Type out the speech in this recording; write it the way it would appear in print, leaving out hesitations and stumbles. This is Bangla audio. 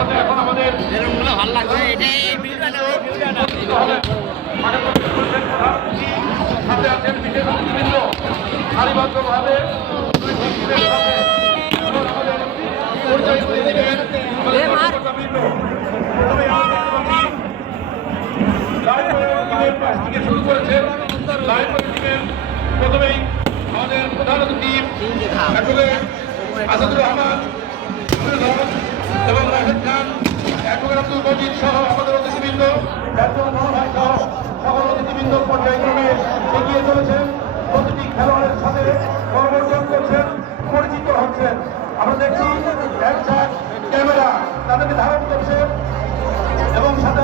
সাথে এখন আমাদের ভালো লাগছে এটাই সাথে আছেন বিশেষ অতিথিবৃন্দ সারিবদ্ধভাবে পরিচয় করে দিবেন শুরু করেছেন প্রথমেই আমাদের প্রধান অতিথি আসাদুর রহমান এবং রাশেদ খান অ্যাডভোকেট আব্দুল মজিদ সহ আমাদের অতিথিবৃন্দ ভাই সহ সকল অতিথিবৃন্দ পর্যায়ক্রমে এগিয়ে চলেছেন। প্রতিটি খেলোয়াড়ের সাথে করমর্দন করছেন, পরিচিত হচ্ছেন। আমরা দেখছি ক্যামেরা তাদেরকে ধারণ করছে এবং সাথে